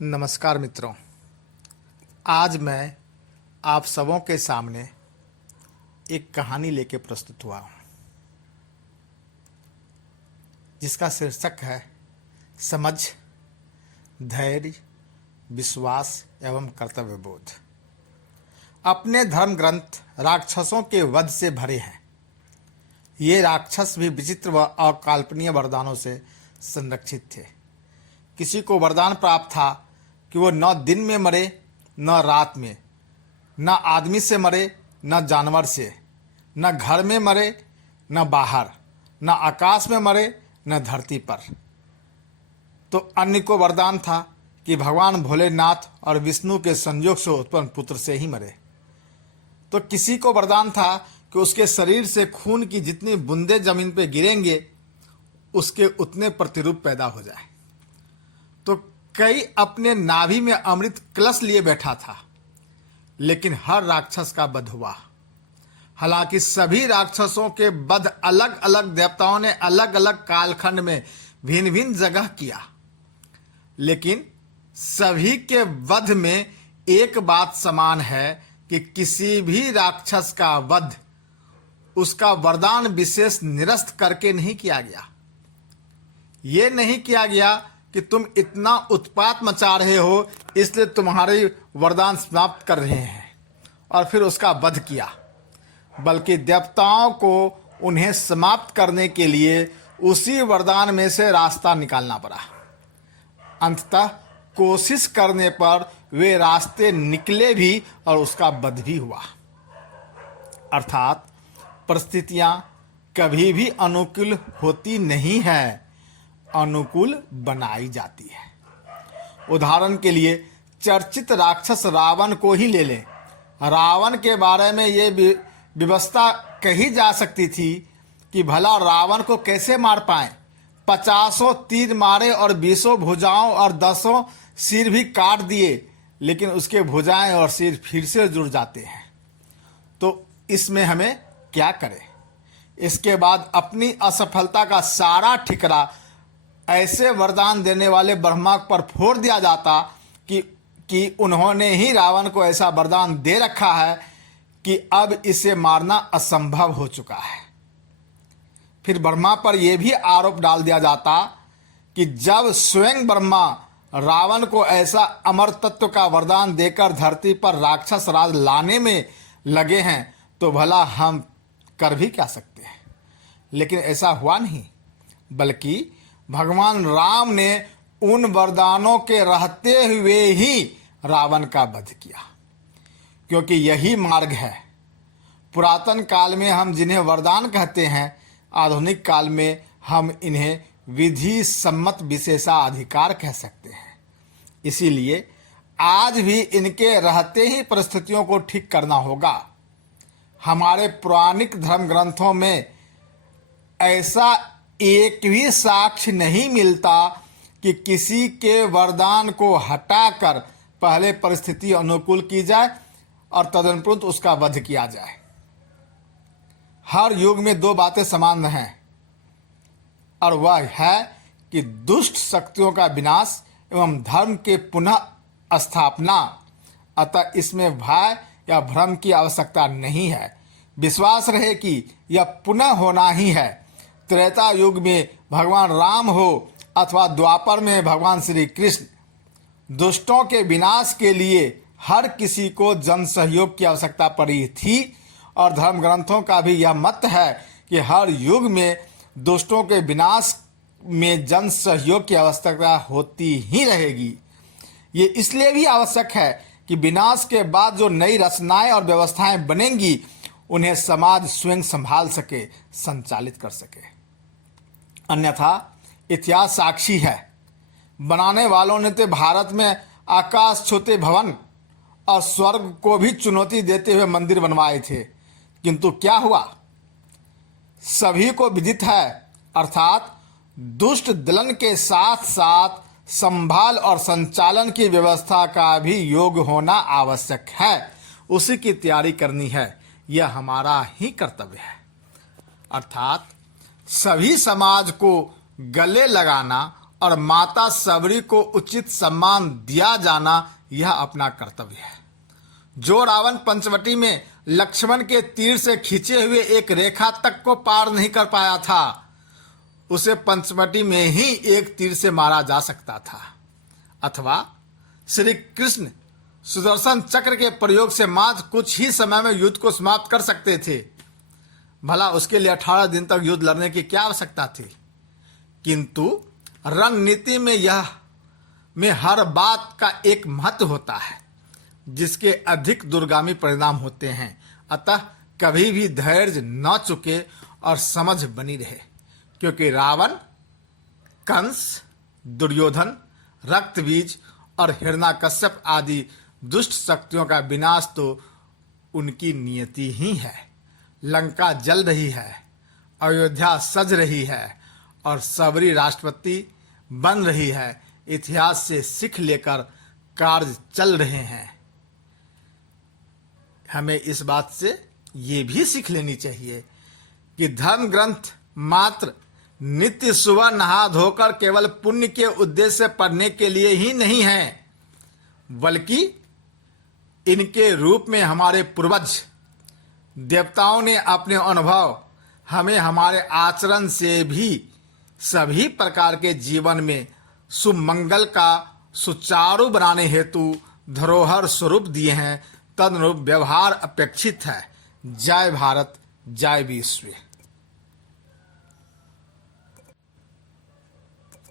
नमस्कार मित्रों। आज मैं आप सबों के सामने एक कहानी लेके प्रस्तुत हुआ हूँ जिसका शीर्षक है समझ, धैर्य, विश्वास एवं कर्तव्य बोध। अपने धर्म ग्रंथ राक्षसों के वध से भरे हैं। ये राक्षस भी विचित्र व अकाल्पनीय वरदानों से संरक्षित थे। किसी को वरदान प्राप्त था कि वो न दिन में मरे न रात में, न आदमी से मरे न जानवर से, न घर में मरे न बाहर, न आकाश में मरे न धरती पर। तो अन्य को वरदान था कि भगवान भोलेनाथ और विष्णु के संयोग से उत्पन्न पुत्र से ही मरे। तो किसी को वरदान था कि उसके शरीर से खून की जितनी बूंदें जमीन पर गिरेंगे उसके उतने प्रतिरूप पैदा हो जाए। तो कई अपने नाभि में अमृत कलश लिए बैठा था, लेकिन हर राक्षस का वध हुआ। हालांकि सभी राक्षसों के वध अलग अलग देवताओं ने अलग अलग कालखंड में भिन्न भिन्न जगह किया, लेकिन सभी के वध में एक बात समान है कि किसी भी राक्षस का वध उसका वरदान विशेष निरस्त करके नहीं किया गया। ये नहीं किया गया कि तुम इतना उत्पात मचा रहे हो इसलिए तुम्हारे वरदान समाप्त कर रहे हैं और फिर उसका वध किया, बल्कि देवताओं को उन्हें समाप्त करने के लिए उसी वरदान में से रास्ता निकालना पड़ा। अंततः कोशिश करने पर वे रास्ते निकले भी और उसका वध भी हुआ। अर्थात परिस्थितियां कभी भी अनुकूल होती नहीं है, अनुकूल बनाई जाती है। उदाहरण के लिए चर्चित राक्षस रावण को ही ले लें। रावण के बारे में ये व्यवस्था कही जा सकती थी कि भला रावण को कैसे मार पाएं। 50 तीर मारे और 20 भुजाओं और 10 सिर भी काट दिए, लेकिन उसके भुजाएं और सिर फिर से जुड़ जाते हैं। तो इसमें हमें क्या करें? इसके बाद अपनी असफलता का सारा ठिकरा ऐसे वरदान देने वाले ब्रह्मा पर फोड़ दिया जाता कि उन्होंने ही रावण को ऐसा वरदान दे रखा है कि अब इसे मारना असंभव हो चुका है। फिर ब्रह्मा पर यह भी आरोप डाल दिया जाता कि जब स्वयं ब्रह्मा रावण को ऐसा अमर तत्व का वरदान देकर धरती पर राक्षस राज लाने में लगे हैं तो भला हम कर भी क्या सकते हैं। लेकिन ऐसा हुआ नहीं, बल्कि भगवान राम ने उन वरदानों के रहते हुए ही रावण का वध किया, क्योंकि यही मार्ग है। पुरातन काल में हम जिन्हें वरदान कहते हैं, आधुनिक काल में हम इन्हें विधि सम्मत विशेषाधिकार कह सकते हैं। इसीलिए आज भी इनके रहते ही परिस्थितियों को ठीक करना होगा। हमारे पौराणिक धर्म ग्रंथों में ऐसा एक भी साक्ष्य नहीं मिलता कि किसी के वरदान को हटाकर पहले परिस्थिति अनुकूल की जाए और तदनुरूप उसका वध किया जाए। हर युग में दो बातें समान हैं, और वह है कि दुष्ट शक्तियों का विनाश एवं धर्म के पुनः स्थापना। अतः इसमें भय या भ्रम की आवश्यकता नहीं है। विश्वास रहे कि यह पुनः होना ही है। त्रेता युग में भगवान राम हो अथवा द्वापर में भगवान श्री कृष्ण, दुष्टों के विनाश के लिए हर किसी को जन सहयोग की आवश्यकता पड़ी थी, और धर्म ग्रंथों का भी यह मत है कि हर युग में दुष्टों के विनाश में जन सहयोग की आवश्यकता होती ही रहेगी। ये इसलिए भी आवश्यक है कि विनाश के बाद जो नई रचनाएं और व्यवस्थाएं बनेंगी उन्हें समाज स्वयं संभाल सके, संचालित कर सके। अन्यथा इतिहास साक्षी है, बनाने वालों ने तो भारत में आकाश छूते भवन और स्वर्ग को भी चुनौती देते हुए मंदिर बनवाए थे, किंतु क्या हुआ सभी को विदित है। अर्थात दुष्ट दलन के साथ साथ संभाल और संचालन की व्यवस्था का भी योग होना आवश्यक है। उसी की तैयारी करनी है, यह हमारा ही कर्तव्य है। अर्थात सभी समाज को गले लगाना और माता सबरी को उचित सम्मान दिया जाना यह अपना कर्तव्य है। जो रावण पंचवटी में लक्ष्मण के तीर से खींचे हुए एक रेखा तक को पार नहीं कर पाया था, उसे पंचवटी में ही एक तीर से मारा जा सकता था, अथवा श्री कृष्ण सुदर्शन चक्र के प्रयोग से मात्र कुछ ही समय में युद्ध को समाप्त कर सकते थे। भला उसके लिए 18 दिन तक युद्ध लड़ने की क्या आवश्यकता थी? किंतु रणनीति में हर बात का एक महत्व होता है जिसके अधिक दूरगामी परिणाम होते हैं। अतः कभी भी धैर्य न चुके और समझ बनी रहे, क्योंकि रावण, कंस, दुर्योधन, रक्तबीज और हिरण्यकश्यप आदि दुष्ट शक्तियों का विनाश तो उनकी नियति ही है। लंका जल रही है, अयोध्या सज रही है और सबरी राष्ट्रपति बन रही है। इतिहास से सीख लेकर कार्य चल रहे हैं। हमें इस बात से ये भी सीख लेनी चाहिए कि धर्म ग्रंथ मात्र नित्य सुबह नहा धोकर केवल पुण्य के उद्देश्य से पढ़ने के लिए ही नहीं है, बल्कि इनके रूप में हमारे पूर्वज देवताओं ने अपने अनुभव हमें हमारे आचरण से भी सभी प्रकार के जीवन में सुमंगल का सुचारू बनाने हेतु धरोहर स्वरूप दिए हैं। तदनुरूप व्यवहार अपेक्षित है। जय भारत, जय विश्व।